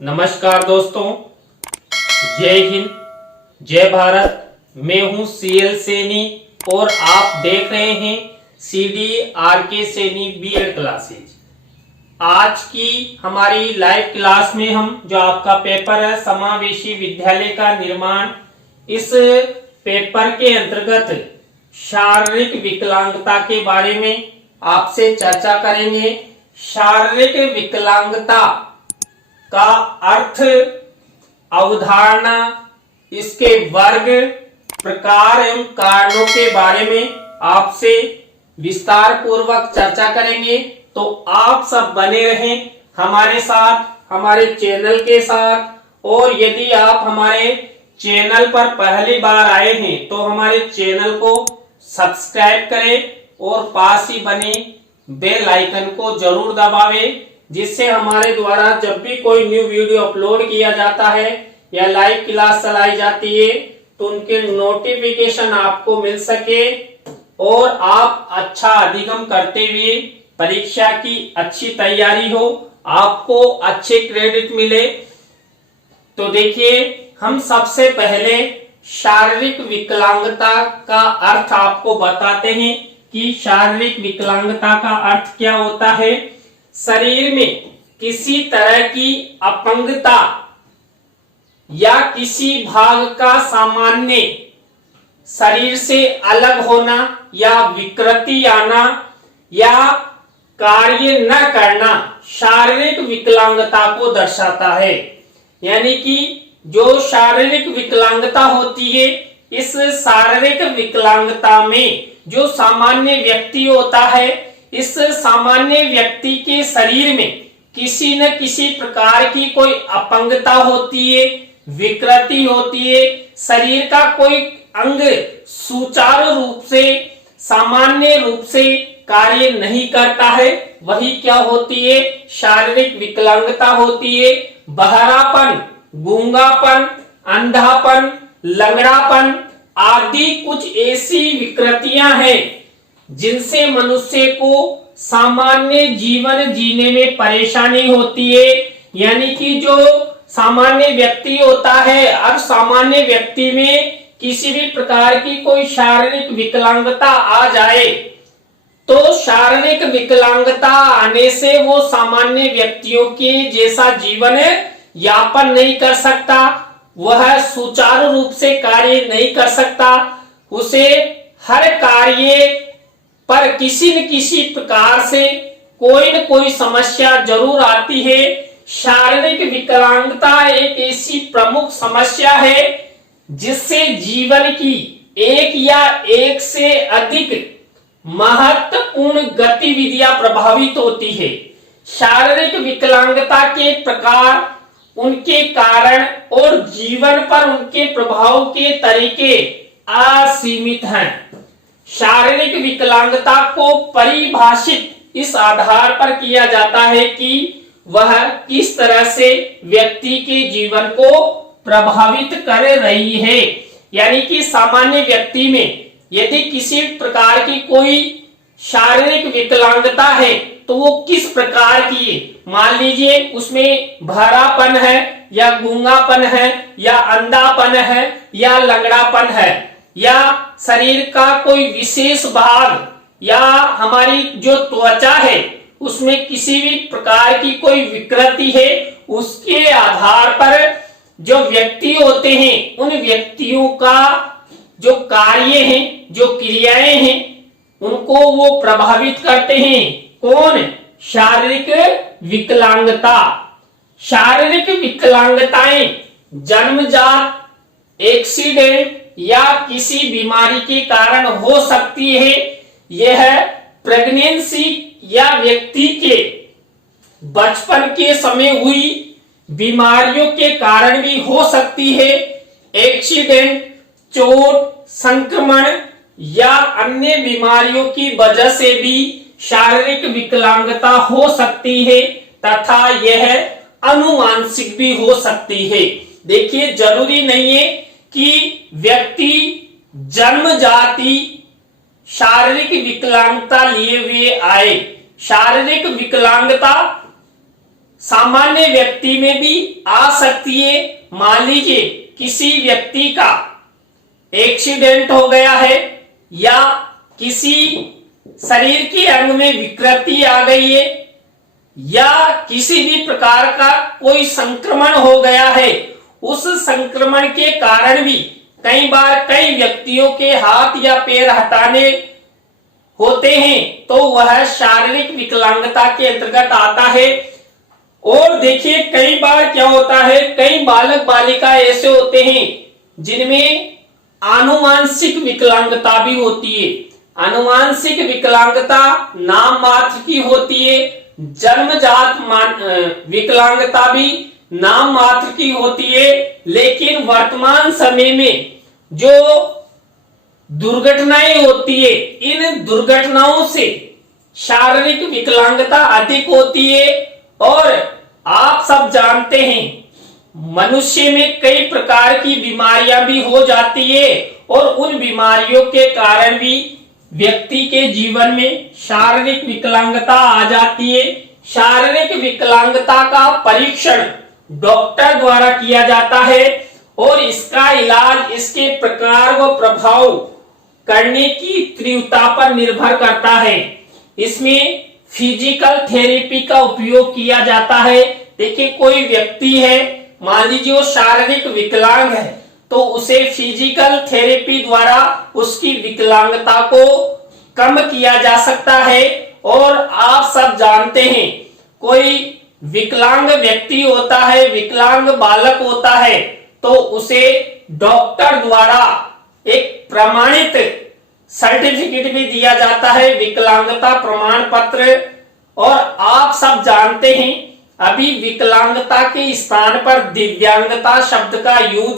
नमस्कार दोस्तों, जय हिंद, जय भारत। मैं हूं सीएल सैनी और आप देख रहे हैं CDRK सैनी बीएड क्लासेज। आज की हमारी लाइव क्लास में हम जो आपका पेपर है समावेशी विद्यालय का निर्माण, इस पेपर के अंतर्गत शारीरिक विकलांगता के बारे में आपसे चर्चा करेंगे। शारीरिक विकलांगता का अर्थ, अवधारणा, इसके वर्ग, प्रकार एवं कारणों के बारे में आपसे विस्तार पूर्वक चर्चा करेंगे। तो आप सब बने रहें हमारे साथ, हमारे चैनल के साथ। और यदि आप हमारे चैनल पर पहली बार आए हैं तो हमारे चैनल को सब्सक्राइब करें और पास ही बने बेल आइकन को जरूर दबावें, जिससे हमारे द्वारा जब भी कोई न्यू वीडियो अपलोड किया जाता है या लाइव क्लास चलाई जाती है तो उनके नोटिफिकेशन आपको मिल सके और आप अच्छा अधिगम करते हुए परीक्षा की अच्छी तैयारी हो, आपको अच्छे क्रेडिट मिले। तो देखिए, हम सबसे पहले शारीरिक विकलांगता का अर्थ आपको बताते हैं कि शारीरिक विकलांगता का अर्थ क्या होता है। शरीर में किसी तरह की अपंगता या किसी भाग का सामान्य शरीर से अलग होना या विकृति आना या कार्य न करना शारीरिक विकलांगता को दर्शाता है। यानी कि जो शारीरिक विकलांगता होती है, इस शारीरिक विकलांगता में जो सामान्य व्यक्ति होता है, इस सामान्य व्यक्ति के शरीर में किसी न किसी प्रकार की कोई अपंगता होती है, विकृति होती है। शरीर का कोई अंग सुचारू रूप से, सामान्य रूप से कार्य नहीं करता है, वही क्या होती है, शारीरिक विकलांगता होती है। बहरापन, गूंगापन, अंधापन, लंगड़ापन आदि कुछ ऐसी विकृतियां हैं जिनसे मनुष्य को सामान्य जीवन जीने में परेशानी होती है। यानी कि जो सामान्य व्यक्ति होता है, अब सामान्य व्यक्ति में किसी भी प्रकार की कोई शारीरिक विकलांगता आ जाए तो शारीरिक विकलांगता आने से वो सामान्य व्यक्तियों के जैसा जीवन यापन नहीं कर सकता, वह सुचारू रूप से कार्य नहीं कर सकता, उसे हर कार्य पर किसी न किसी प्रकार से कोई न कोई समस्या जरूर आती है। शारीरिक विकलांगता एक ऐसी प्रमुख समस्या है जिससे जीवन की एक या एक से अधिक महत्वपूर्ण गतिविधियां प्रभावित होती है। शारीरिक विकलांगता के प्रकार, उनके कारण और जीवन पर उनके प्रभाव के तरीके असीमित हैं। शारीरिक विकलांगता को परिभाषित इस आधार पर किया जाता है कि वह किस तरह से व्यक्ति के जीवन को प्रभावित कर रही है। यानी कि सामान्य व्यक्ति में यदि किसी प्रकार की कोई शारीरिक विकलांगता है तो वो किस प्रकार की है। मान लीजिए उसमें बहरापन है या गूंगापन है या अंधापन है या लंगड़ापन है, या शरीर का कोई विशेष भाग या हमारी जो त्वचा है उसमें किसी भी प्रकार की कोई विकृति है, उसके आधार पर जो व्यक्ति होते हैं उन व्यक्तियों का जो कार्य हैं, जो क्रियाएं हैं, उनको वो प्रभावित करते हैं। कौन? शारीरिक विकलांगता। शारीरिक विकलांगताएं जन्मजात, एक्सीडेंट या किसी बीमारी के कारण हो सकती है। यह प्रेगनेंसी या व्यक्ति के बचपन के समय हुई बीमारियों के कारण भी हो सकती है। एक्सीडेंट, चोट, संक्रमण या अन्य बीमारियों की वजह से भी शारीरिक विकलांगता हो सकती है तथा यह अनुवांशिक भी हो सकती है। देखिए, जरूरी नहीं है कि व्यक्ति जन्मजाति शारीरिक विकलांगता लिए हुए आए। शारीरिक विकलांगता सामान्य व्यक्ति में भी आ सकती है। मान लीजिए किसी व्यक्ति का एक्सीडेंट हो गया है या किसी शरीर के अंग में विकृति आ गई है या किसी भी प्रकार का कोई संक्रमण हो गया है, उस संक्रमण के कारण भी कई बार कई व्यक्तियों के हाथ या पैर हटाने होते हैं, तो वह शारीरिक विकलांगता के अंतर्गत आता है। और देखिए कई बार क्या होता है, कई बालक बालिका ऐसे होते हैं जिनमें आनुवांशिक विकलांगता भी होती है। आनुवांशिक विकलांगता नाम मात्र की होती है, जन्मजात विकलांगता भी नाम मात्र की होती है। लेकिन वर्तमान समय में जो दुर्घटनाएं होती है, इन दुर्घटनाओं से शारीरिक विकलांगता अधिक होती है। और आप सब जानते हैं मनुष्य में कई प्रकार की बीमारियां भी हो जाती है और उन बीमारियों के कारण भी व्यक्ति के जीवन में शारीरिक विकलांगता आ जाती है। शारीरिक विकलांगता का परीक्षण डॉक्टर द्वारा किया जाता है और इसका इलाज इसके प्रकार व प्रभाव करने की तीव्रता पर निर्भर करता है। इसमें फिजिकल थेरेपी का उपयोग किया जाता है। देखिए कोई व्यक्ति है, मान लीजिए वो शारीरिक विकलांग है, तो उसे फिजिकल थेरेपी द्वारा उसकी विकलांगता को कम किया जा सकता है। और आप सब जानते हैं कोई विकलांग व्यक्ति होता है, विकलांग बालक होता है, तो उसे डॉक्टर द्वारा एक प्रमाणित सर्टिफिकेट भी दिया जाता है, विकलांगता प्रमाण पत्र। और आप सब जानते हैं अभी विकलांगता के स्थान पर दिव्यांगता शब्द का यूज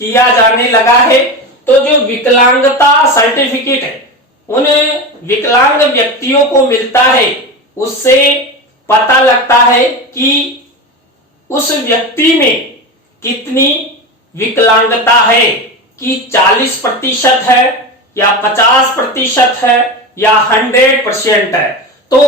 किया जाने लगा है। तो जो विकलांगता सर्टिफिकेट है उन विकलांग व्यक्तियों को मिलता है, उससे पता लगता है कि उस व्यक्ति में कितनी विकलांगता है, कि 40% है या 50% है या 100% है। तो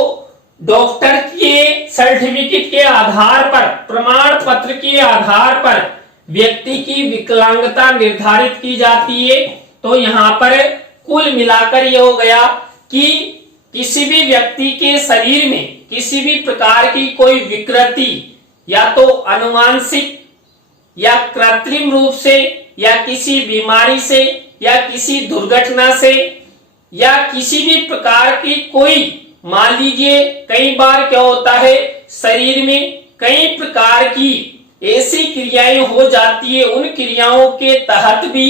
डॉक्टर के सर्टिफिकेट के आधार पर, प्रमाण पत्र के आधार पर व्यक्ति की विकलांगता निर्धारित की जाती है। तो यहाँ पर कुल मिलाकर यह हो गया कि किसी भी व्यक्ति के शरीर में किसी भी प्रकार की कोई विकृति या तो आनुवांशिक या कृत्रिम रूप से या किसी बीमारी से या किसी दुर्घटना से या किसी भी प्रकार की कोई, मान लीजिए कई बार क्या होता है शरीर में कई प्रकार की ऐसी क्रियाएं हो जाती है, उन क्रियाओं के तहत भी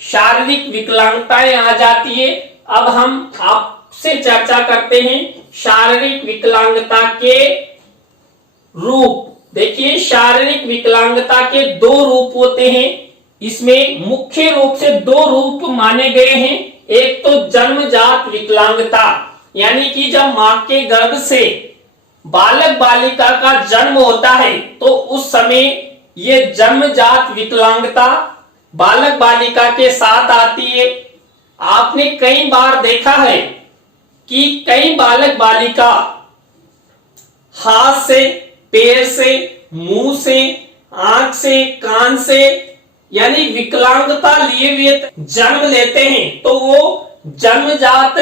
शारीरिक विकलांगताएं आ जाती है। अब हम आपसे चर्चा करते हैं शारीरिक विकलांगता के रूप। देखिए शारीरिक विकलांगता के 2 रूप होते हैं। इसमें मुख्य रूप से 2 रूप माने गए हैं। एक तो जन्मजात विकलांगता, यानी कि जब मां के गर्भ से बालक बालिका का जन्म होता है तो उस समय ये जन्मजात विकलांगता बालक बालिका के साथ आती है। आपने कई बार देखा है कि कई बालक बालिका हाथ से, पैर से, मुंह से, आंख से, कान से, यानी विकलांगता लिए हुए जन्म लेते हैं, तो वो जन्मजात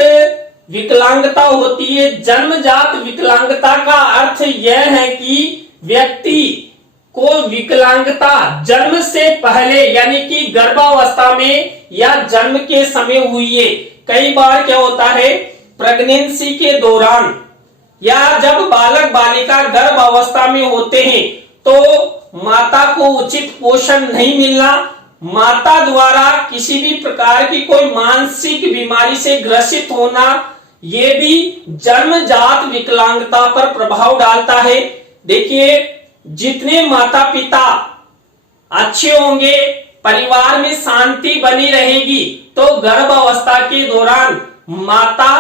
विकलांगता होती है। जन्मजात विकलांगता का अर्थ यह है कि व्यक्ति को विकलांगता जन्म से पहले, यानी कि गर्भावस्था में या जन्म के समय हुई है। कई बार क्या होता है प्रेगनेंसी के दौरान या जब बालक बालिका गर्भावस्था में होते हैं तो माता को उचित पोषण नहीं मिलना, माता द्वारा किसी भी प्रकार की कोई मानसिक बीमारी से ग्रसित होना, ये भी जन्मजात विकलांगता पर प्रभाव डालता है। देखिए जितने माता पिता अच्छे होंगे, परिवार में शांति बनी रहेगी, तो गर्भावस्था के दौरान माता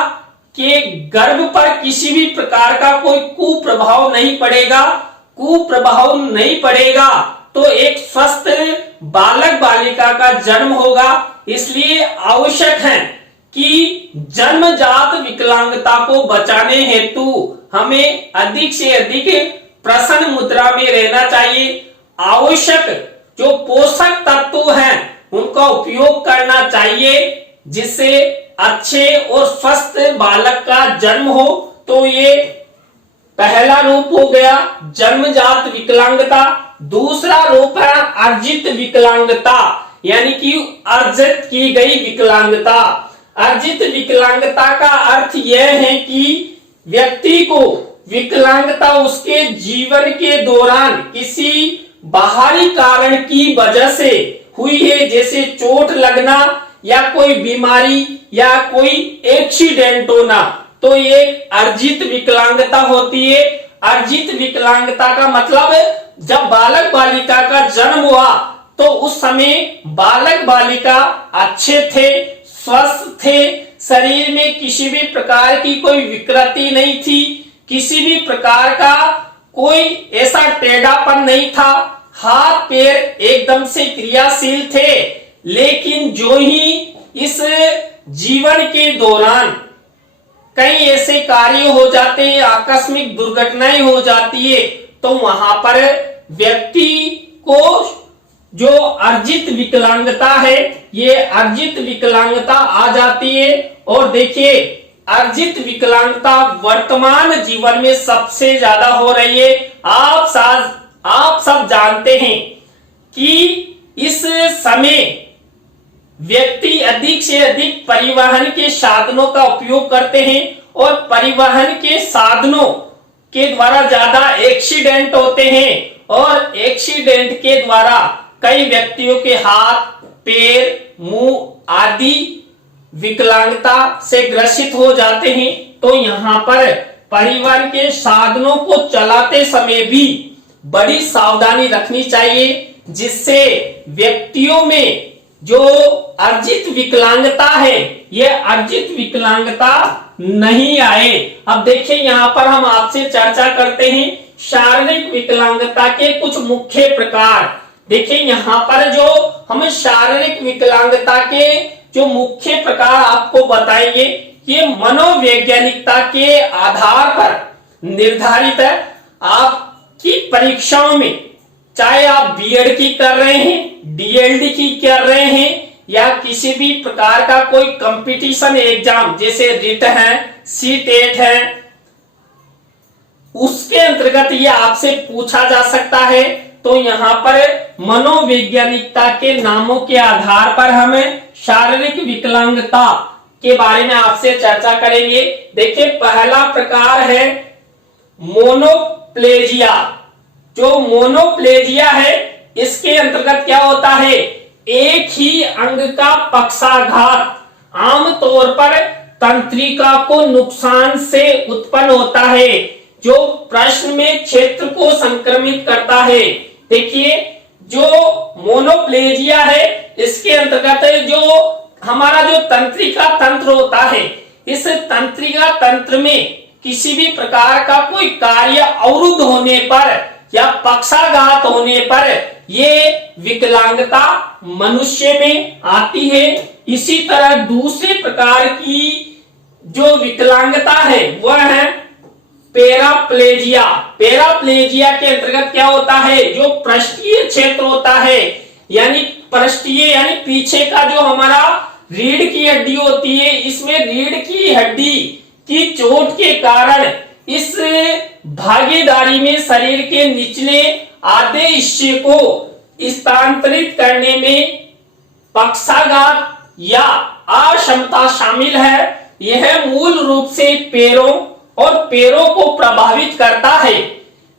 के गर्भ पर किसी भी प्रकार का कोई कुप्रभाव नहीं पड़ेगा। कुप्रभाव नहीं पड़ेगा तो एक स्वस्थ बालक बालिका का जन्म होगा। इसलिए आवश्यक है कि जन्मजात विकलांगता को बचाने हेतु हमें अधिक से अधिक प्रसन्न मुद्रा में रहना चाहिए, आवश्यक जो पोषक तत्व हैं उनका उपयोग करना चाहिए, जिससे अच्छे और स्वस्थ बालक का जन्म हो। तो ये पहला रूप हो गया जन्मजात विकलांगता। दूसरा रूप है अर्जित विकलांगता, यानी कि अर्जित की गई विकलांगता। अर्जित विकलांगता का अर्थ यह है कि व्यक्ति को विकलांगता उसके जीवन के दौरान किसी बाहरी कारण की वजह से हुई है, जैसे चोट लगना या कोई बीमारी या कोई एक्सीडेंट होना, तो ये अर्जित विकलांगता होती है। अर्जित विकलांगता का मतलब जब बालक बालिका का जन्म हुआ तो उस समय बालक बालिका अच्छे थे, स्वस्थ थे, शरीर में किसी भी प्रकार की कोई विकृति नहीं थी, किसी भी प्रकार का कोई ऐसा टेढ़ापन नहीं था, हाथ पैर एकदम से क्रियाशील थे। लेकिन जो ही इस जीवन के दौरान कई ऐसे कार्य हो जाते हैं, आकस्मिक दुर्घटनाएं हो जाती है, तो वहां पर व्यक्ति को जो अर्जित विकलांगता है, ये अर्जित विकलांगता आ जाती है। और देखिए अर्जित विकलांगता वर्तमान जीवन में सबसे ज्यादा हो रही है। आप सब जानते हैं कि इस समय व्यक्ति अधिक से अधिक परिवहन के साधनों का उपयोग करते हैं और परिवहन के साधनों के द्वारा ज्यादा एक्सीडेंट होते हैं और एक्सीडेंट के द्वारा कई व्यक्तियों के हाथ पैर मुंह आदि विकलांगता से ग्रसित हो जाते हैं। तो यहाँ पर परिवहन के साधनों को चलाते समय भी बड़ी सावधानी रखनी चाहिए, जिससे व्यक्तियों में जो अर्जित विकलांगता है यह अर्जित विकलांगता नहीं आए। अब देखिए यहाँ पर हम आपसे चर्चा करते हैं शारीरिक विकलांगता के कुछ मुख्य प्रकार। देखिए यहाँ पर जो हम शारीरिक विकलांगता के जो मुख्य प्रकार आपको बताएंगे, ये मनोवैज्ञानिकता के आधार पर निर्धारित है। आपकी परीक्षाओं में चाहे आप बीएड की कर रहे हैं, डीएलडी की कर रहे हैं या किसी भी प्रकार का कोई कंपटीशन एग्जाम जैसे रिट है, सीटेट है, उसके अंतर्गत ये आपसे पूछा जा सकता है। तो यहाँ पर मनोवैज्ञानिकता के नामों के आधार पर हमें शारीरिक विकलांगता के बारे में आपसे चर्चा करेंगे। देखिए पहला प्रकार है मोनोप्लेजिया। जो मोनोप्लेजिया है इसके अंतर्गत क्या होता है, एक ही अंग का पक्षाघात आमतौर पर तंत्रिका को नुकसान से उत्पन्न होता है, जो प्रश्न में क्षेत्र को संक्रमित करता है। देखिए जो मोनोप्लेजिया है इसके अंतर्गत जो हमारा जो तंत्रिका तंत्र होता है, इस तंत्रिका तंत्र में किसी भी प्रकार का कोई कार्य अवरुद्ध होने पर या पक्षाघात होने पर ये विकलांगता मनुष्य में आती है। इसी तरह दूसरे प्रकार की जो विकलांगता है वह है पैराप्लेजिया। पैराप्लेजिया के अंतर्गत क्या होता है, जो पृष्ठीय क्षेत्र होता है, यानी पृष्ठीय यानी पीछे का जो हमारा रीढ़ की हड्डी होती है, इसमें रीढ़ की हड्डी की चोट के कारण इस भागीदारी में शरीर के निचले आधे हिस्से को स्थानांतरित करने में पक्षाघात या अक्षमता शामिल है। यह मूल रूप से पैरों और पैरों को प्रभावित करता है,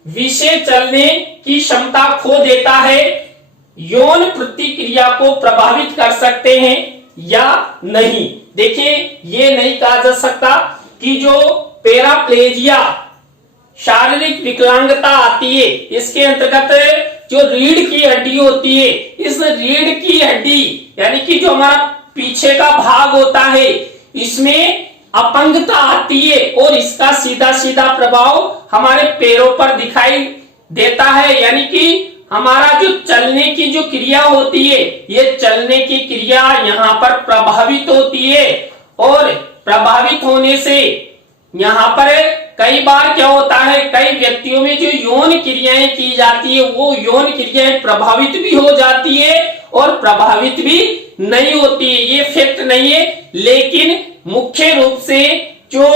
विषय चलने की क्षमता खो देता है, यौन प्रतिक्रिया को प्रभावित कर सकते हैं या नहीं। देखिए ये नहीं कहा जा सकता कि जो पैराप्लेजिया शारीरिक विकलांगता आती है इसके अंतर्गत जो रीढ़ की हड्डी होती है, इस रीढ़ की हड्डी यानी कि जो हमारा पीछे का भाग होता है इसमें अपंगता आती है और इसका सीधा सीधा प्रभाव हमारे पैरों पर दिखाई देता है। यानी कि हमारा जो चलने की जो क्रिया होती है, ये चलने की क्रिया यहाँ पर प्रभावित होती है और प्रभावित होने से यहाँ पर कई बार क्या होता है, कई व्यक्तियों में जो यौन क्रियाएं की जाती है वो यौन क्रियाएं प्रभावित भी हो जाती है और प्रभावित भी नहीं होती है, ये फैक्ट नहीं है। लेकिन मुख्य रूप से जो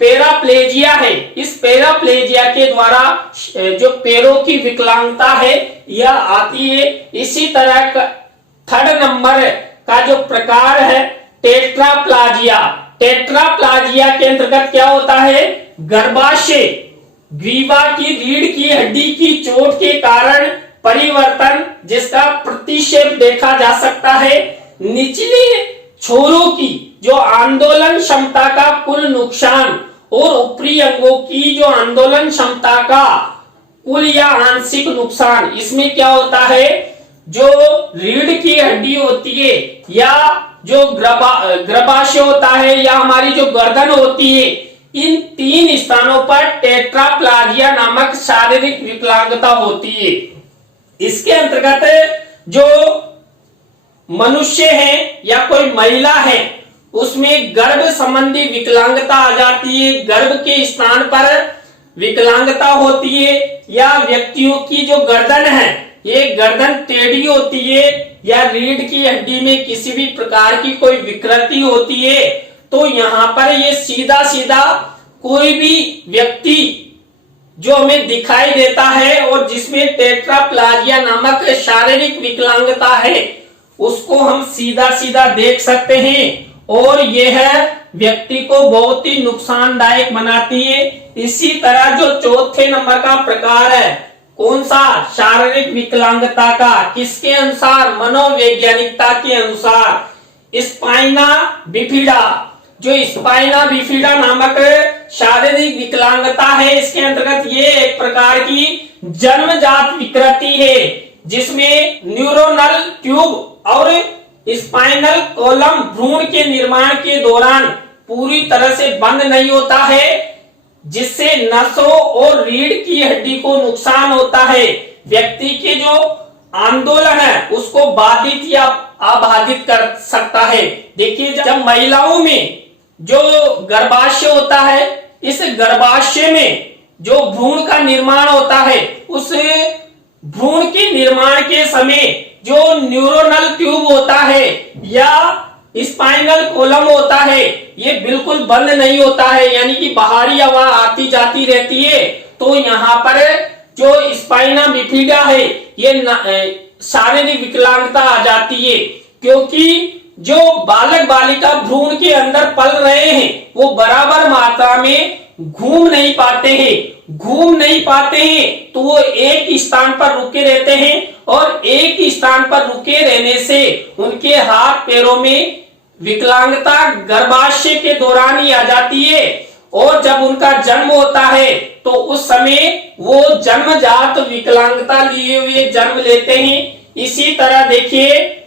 पैराप्लेजिया है, इस पैराप्लेजिया के द्वारा जो पैरों की विकलांगता है यह आती है। इसी तरह का थर्ड नंबर का जो प्रकार है टेट्राप्लाजिया। टेट्राप्लाजिया के अंतर्गत क्या होता है, गर्भाशय ग्रीवा की रीढ़ की हड्डी की चोट के कारण परिवर्तन जिसका प्रतिक्षेप देखा जा सकता है। निचले छोरों की जो आंदोलन क्षमता का कुल नुकसान और ऊपरी अंगों की जो आंदोलन क्षमता का कुल या आंशिक नुकसान, इसमें क्या होता है, जो रीढ़ की हड्डी होती है या जो गर्भाशय होता है या हमारी जो गर्दन होती है, इन 3 स्थानों पर टेट्राप्लाजिया नामक शारीरिक विकलांगता होती है। इसके अंतर्गत जो मनुष्य है या कोई महिला है उसमें गर्भ संबंधी विकलांगता आ जाती है, गर्भ के स्थान पर विकलांगता होती है, या व्यक्तियों की जो गर्दन है ये गर्दन टेढ़ी होती है या रीढ़ की हड्डी में किसी भी प्रकार की कोई विकृति होती है, तो यहाँ पर ये सीधा सीधा कोई भी व्यक्ति जो हमें दिखाई देता है और जिसमें टेट्राप्लाजिया नामक शारीरिक विकलांगता है उसको हम सीधा सीधा देख सकते हैं और यह व्यक्ति को बहुत ही नुकसानदायक बनाती है। इसी तरह जो चौथे नंबर का प्रकार है, कौन सा, शारीरिक विकलांगता का, किसके अनुसार, मनोवैज्ञानिकता के अनुसार स्पाइना बिफिडा। जो स्पाइना बिफिडा नामक शारीरिक विकलांगता है इसके अंतर्गत ये एक प्रकार की जन्मजात विकृति है जिसमें न्यूरोनल ट्यूब और स्पाइनल कॉलम भ्रूण के निर्माण के दौरान पूरी तरह से बंद नहीं होता है, जिससे नसों और रीढ़ की हड्डी को नुकसान होता है। व्यक्ति के जो आंदोलन है उसको बाधित या अबाधित कर सकता है। देखिए, जब महिलाओं में जो गर्भाशय होता है, इस गर्भाशय में जो भ्रूण का निर्माण होता है, उस भ्रूण के निर्माण के समय जो न्यूरोनल ट्यूब होता है या स्पाइनल कॉलम होता है ये बिल्कुल बंद नहीं होता है, यानी कि बाहरी हवा आती जाती रहती है। तो यहाँ पर जो स्पाइना बिफिडा है ये शारीरिक विकलांगता आ जाती है, क्योंकि जो बालक बालिका भ्रूण के अंदर पल रहे हैं वो बराबर मात्रा में घूम नहीं पाते हैं तो वो एक स्थान पर रुके रहते हैं और एक स्थान पर रुके रहने से उनके हाथ पैरों में विकलांगता गर्भाशय के दौरान ही आ जाती है। और जब उनका जन्म होता है तो उस समय वो जन्मजात विकलांगता लिए हुए जन्म लेते हैं। इसी तरह देखिए,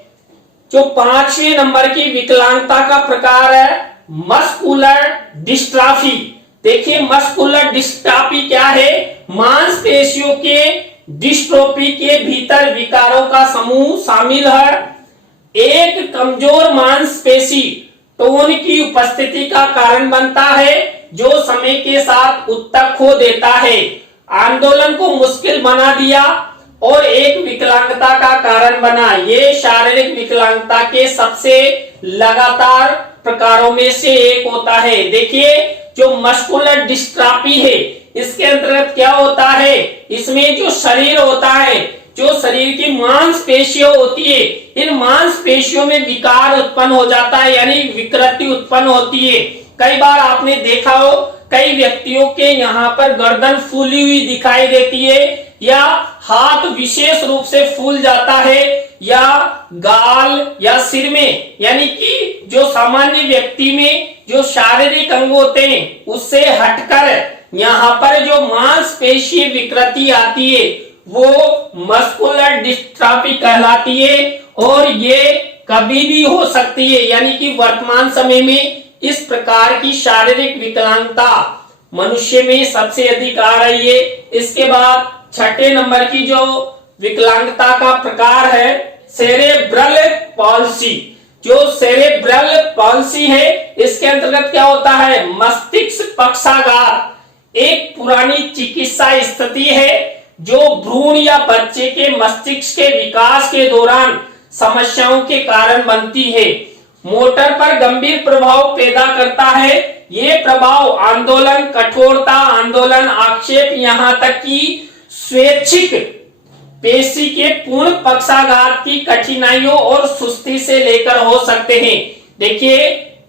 जो 5वें नंबर की विकलांगता का प्रकार है मस्कुलर डिस्ट्राफी। देखिए, मस्कुलर डिस्ट्राफी क्या है, मांसपेशियों के डिस्ट्रोफी के भीतर विकारों का समूह शामिल है। एक कमजोर मांसपेशी टोन की उपस्थिति का कारण बनता है जो समय के साथ उत्तक हो देता है, आंदोलन को मुश्किल बना दिया और एक विकलांगता का कारण बना। ये शारीरिक विकलांगता के सबसे लगातार प्रकारों में से एक होता है। देखिए, जो मस्कुलर डिस्ट्राफी है इसके अंतर्गत क्या होता है, इसमें जो शरीर होता है, जो शरीर की मांसपेशियां होती है, इन मांसपेशियों में विकार उत्पन्न हो जाता है, यानी विकृति उत्पन्न होती है। कई बार आपने देखा हो कई व्यक्तियों के यहाँ पर गर्दन फूली हुई दिखाई देती है या हाथ विशेष रूप से फूल जाता है या गाल या सिर में, यानी कि जो सामान्य व्यक्ति में जो शारीरिक अंग होते हैं उससे हटकर यहाँ पर जो मांसपेशी विकृति आती है वो मस्कुलर डिस्ट्राफी कहलाती है और ये कभी भी हो सकती है, यानी कि वर्तमान समय में इस प्रकार की शारीरिक विकलांगता मनुष्य में सबसे अधिक आ रही है। इसके बाद 6ठे नंबर की जो विकलांगता का प्रकार है सेरेब्रल पॉल्सी। जो सेरेब्रल पॉल्सी है इसके अंतर्गत क्या होता है, मस्तिष्क पक्षाघात एक पुरानी चिकित्सा स्थिति है जो भ्रूण या बच्चे के मस्तिष्क के विकास के दौरान समस्याओं के कारण बनती है। मोटर पर गंभीर प्रभाव पैदा करता है। ये प्रभाव आंदोलन, कठोरता, आंदोलन, आक्षेप, यहां तक कि स्वैच्छिक पेशी के पूर्ण पक्षाघात की कठिनाइयों और सुस्ती से लेकर हो सकते हैं। देखिए,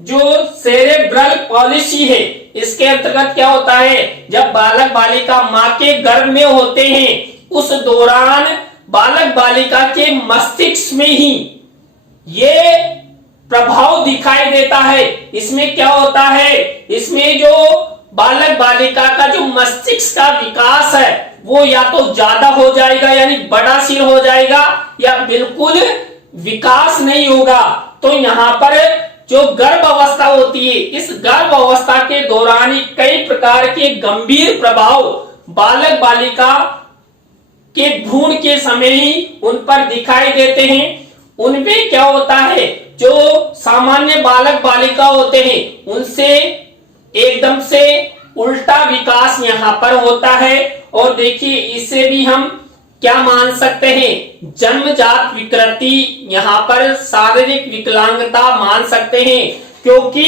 जो सेरेब्रल पॉलिसी है, इसके अंतर्गत क्या होता है, जब बालक बालिका मां के गर्भ में होते हैं, उस दौरान बालक बालिका के मस्तिष्क में ही ये प्रभाव दिखाई देता है। इसमें क्या होता है, इसमें जो बालक बालिका का जो मस्तिष्क का विकास है वो या तो ज्यादा हो जाएगा यानी बड़ा सिर हो जाएगा, या बिल्कुल विकास नहीं होगा। तो यहाँ पर जो गर्भ अवस्था होती है, इस गर्भ अवस्था के दौरान ही कई प्रकार के गंभीर प्रभाव बालक बालिका के भ्रूण के समय ही उन पर दिखाई देते हैं। उनमें क्या होता है, जो सामान्य बालक बालिका होते हैं उनसे एकदम से उल्टा विकास यहाँ पर होता है। और देखिए, इसे भी हम क्या मान सकते हैं, जन्मजात विकृति, यहाँ पर शारीरिक विकलांगता मान सकते हैं, क्योंकि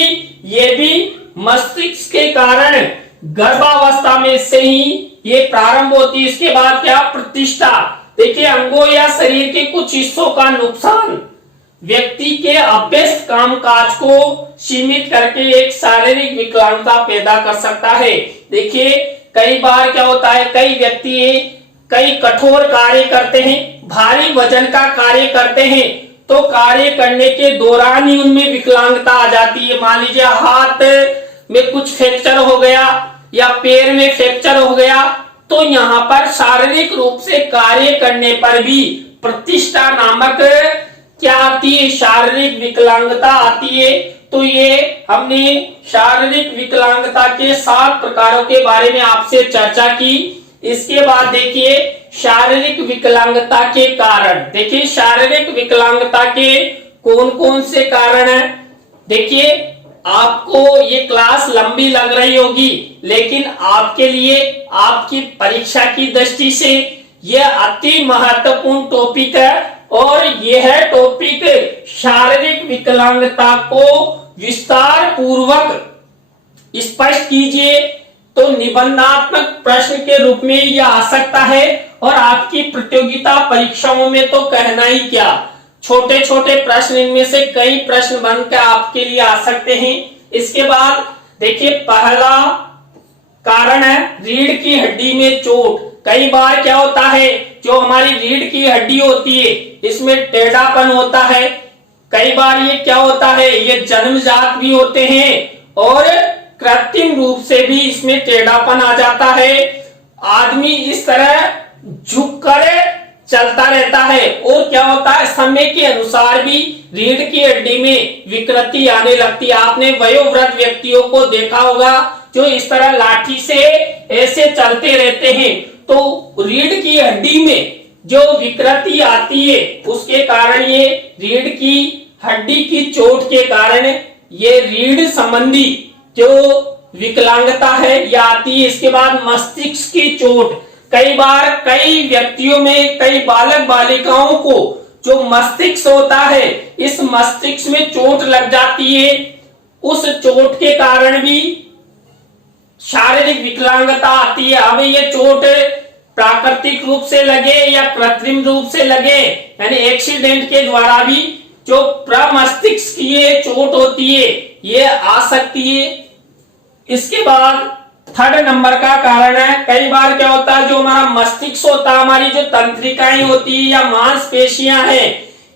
ये भी मस्तिष्क के कारण गर्भावस्था में से ही ये प्रारंभ होती है। इसके बाद क्या, प्रतिष्ठा। देखिए, अंगों या शरीर के कुछ हिस्सों का नुकसान व्यक्ति के अभ्यस्त कामकाज को सीमित करके एक शारीरिक विकलांगता पैदा कर सकता है। देखिए, कई बार क्या होता है, कई व्यक्ति कई कठोर कार्य करते हैं, भारी वजन का कार्य करते हैं, तो कार्य करने के दौरान ही उनमें विकलांगता आ जाती है। मान लीजिए हाथ में कुछ फ्रैक्चर हो गया या पैर में फ्रैक्चर हो गया, तो यहाँ पर शारीरिक रूप से कार्य करने पर भी प्रतिष्ठा नामक क्या आती है, शारीरिक विकलांगता आती है। तो ये हमने शारीरिक विकलांगता के 7 प्रकारों के बारे में आपसे चर्चा की। इसके बाद देखिए, शारीरिक विकलांगता के कारण। देखिए, शारीरिक विकलांगता के कौन कौन से कारण हैं। देखिए, आपको ये क्लास लंबी लग रही होगी, लेकिन आपके लिए आपकी परीक्षा की दृष्टि से यह अति महत्वपूर्ण टॉपिक है। और यह टॉपिक शारीरिक विकलांगता को विस्तार पूर्वक स्पष्ट कीजिए तो निबंधात्मक प्रश्न के रूप में यह आ सकता है। और आपकी प्रतियोगिता परीक्षाओं में तो कहना ही क्या, छोटे छोटे प्रश्न, इनमें से कई प्रश्न बनकर आपके लिए आ सकते हैं। इसके बाद देखिए, पहला कारण है रीढ़ की हड्डी में चोट। कई बार क्या होता है, जो हमारी रीढ़ की हड्डी होती है इसमें टेढ़ापन होता है। कई बार ये क्या होता है, ये जन्मजात भी होते हैं और कृत्रिम रूप से भी इसमें टेढ़ापन आ जाता है। आदमी इस तरह झुककर चलता रहता है और क्या होता है, समय के अनुसार भी रीढ़ की हड्डी में विकृति आने लगती है। आपने वयोवृद्ध व्यक्तियों को देखा होगा जो इस तरह लाठी से ऐसे चलते रहते हैं, तो रीढ़ की हड्डी में जो विकृति आती है उसके कारण, ये रीढ़ की हड्डी की चोट के कारण ये रीढ़ संबंधी जो विकलांगता है यह आती है। इसके बाद मस्तिष्क की चोट। कई बार कई व्यक्तियों में, कई बालक बालिकाओं को जो मस्तिष्क होता है, इस मस्तिष्क में चोट लग जाती है। उस चोट के कारण भी शारीरिक विकलांगता आती है। अब ये चोट प्राकृतिक रूप से लगे या कृत्रिम रूप से लगे, यानी एक्सीडेंट के द्वारा भी जो प्रमस्तिष्क की ये चोट होती है ये आ सकती है। इसके बाद 3rd नंबर का कारण है, कई बार क्या होता है, जो हमारा मस्तिष्क होता है, हमारी जो तंत्रिकाएं होती है या मांसपेशियां हैं,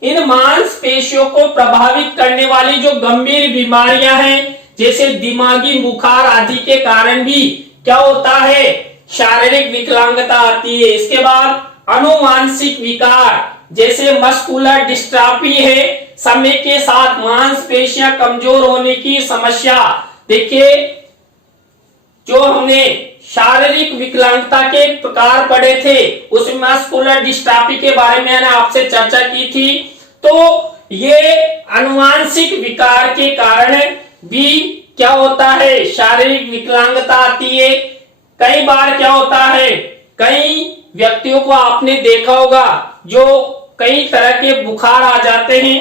इन मांसपेशियों को प्रभावित करने वाली जो गंभीर बीमारियां हैं, जैसे दिमागी बुखार आदि के कारण भी क्या होता है, शारीरिक विकलांगता आती है। इसके बाद अनुवांशिक विकार जैसे मस्कुलर डिस्ट्राफी है, समय के साथ मांसपेशियां कमजोर होने की समस्या। देखिए, जो हमने शारीरिक विकलांगता के प्रकार पढ़े थे उसमें मस्कुलर डिस्ट्राफी के बारे में मैंने आपसे चर्चा की थी। तो ये अनुवांशिक विकार के कारण भी क्या होता है, शारीरिक विकलांगता आती है। कई बार क्या होता है, कई व्यक्तियों को आपने देखा होगा जो कई तरह के बुखार आ जाते हैं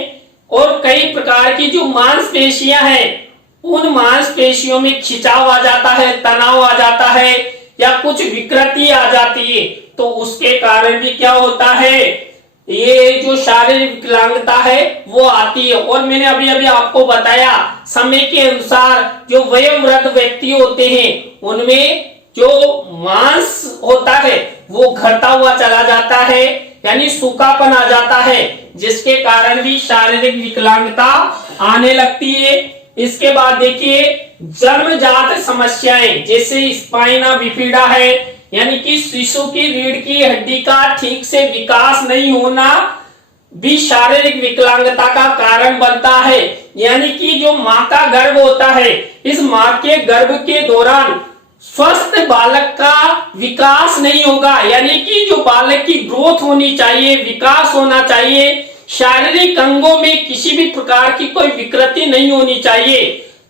और कई प्रकार की जो मांसपेशियां हैं उन मांसपेशियों में खिंचाव आ जाता है, तनाव आ जाता है या कुछ विकृति आ जाती है। तो उसके कारण भी क्या होता है, ये जो शारीरिक विकलांगता है वो आती है। और मैंने अभी अभी आपको बताया समय के अनुसार जो वयोवृद्ध व्यक्ति होते हैं उनमें जो मांस होता है वो घटता हुआ चला जाता है, यानी सूखापन आ जाता है, जिसके कारण भी शारीरिक विकलांगता आने लगती है। इसके बाद देखिए जन्मजात समस्याएं जैसे स्पाइना बिफिडा है, यानी कि शिशु की रीढ़ की हड्डी का ठीक से विकास नहीं होना भी शारीरिक विकलांगता का कारण बनता है। यानी कि जो मां का गर्भ होता है, इस मां के गर्भ के दौरान स्वस्थ बालक का विकास नहीं होगा, यानी कि जो बालक की ग्रोथ होनी चाहिए, विकास होना चाहिए, शारीरिक अंगों में किसी भी प्रकार की कोई विकृति नहीं होनी चाहिए।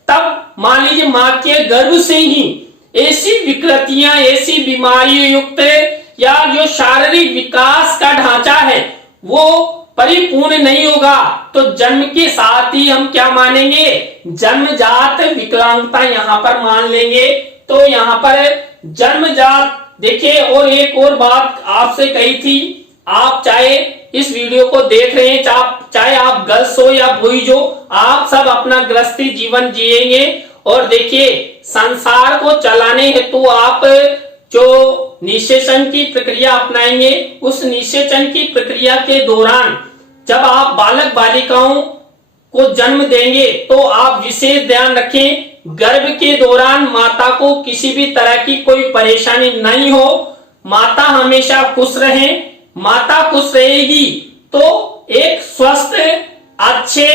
तब मान लीजिए मां के गर्भ से ही ऐसी विकृतियां, ऐसी बीमारियों युक्त या जो शारीरिक विकास का ढांचा है वो परिपूर्ण नहीं होगा, तो जन्म के साथ ही हम क्या मानेंगे, जन्मजात विकलांगता यहां पर मान लेंगे। तो यहां पर जन्मजात देखिए। और एक और बात आपसे कही थी, आप चाहे इस वीडियो को देख रहे हैं, चाहे आप गर्ल्स हो या बॉयज हो, आप सब अपना गृहस्थी जीवन जिएंगे। और देखिए संसार को चलाने हेतु आप जो निषेचन की प्रक्रिया अपनाएंगे, उस निषेचन की प्रक्रिया के दौरान जब आप बालक बालिकाओं को जन्म देंगे तो आप विशेष ध्यान रखें, गर्भ के दौरान माता को किसी भी तरह की कोई परेशानी नहीं हो, माता हमेशा खुश रहे। माता खुश रहेगी तो एक स्वस्थ, अच्छे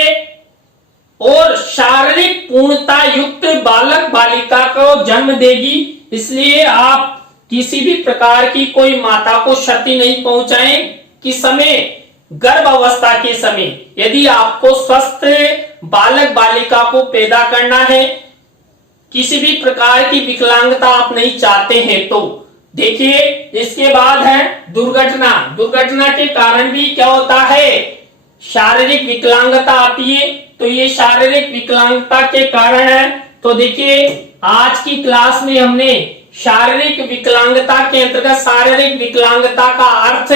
और शारीरिक पूर्णता युक्त बालक बालिका को जन्म देगी। इसलिए आप किसी भी प्रकार की कोई माता को क्षति नहीं पहुंचाएं। कि समय गर्भ अवस्था के समय यदि आपको स्वस्थ बालक बालिका को पैदा करना है, किसी भी प्रकार की विकलांगता आप नहीं चाहते हैं, तो देखिए इसके बाद है दुर्घटना। दुर्घटना के कारण भी क्या होता है, शारीरिक विकलांगता आती है। तो ये शारीरिक विकलांगता के कारण है। तो देखिए आज की क्लास में हमने शारीरिक विकलांगता के अंतर्गत शारीरिक विकलांगता का अर्थ,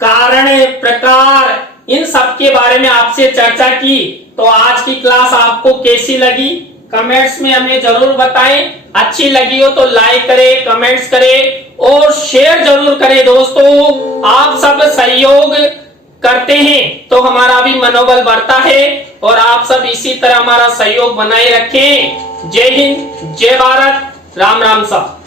कारण, प्रकार, इन सब के बारे में आपसे चर्चा की। तो आज की क्लास आपको कैसी लगी कमेंट्स में हमें जरूर बताएं। अच्छी लगी हो तो लाइक करें, कमेंट्स करें और शेयर जरूर करें। दोस्तों आप सब सहयोग करते हैं तो हमारा भी मनोबल बढ़ता है और आप सब इसी तरह हमारा सहयोग बनाए रखें। जय हिंद, जय भारत, राम राम सब।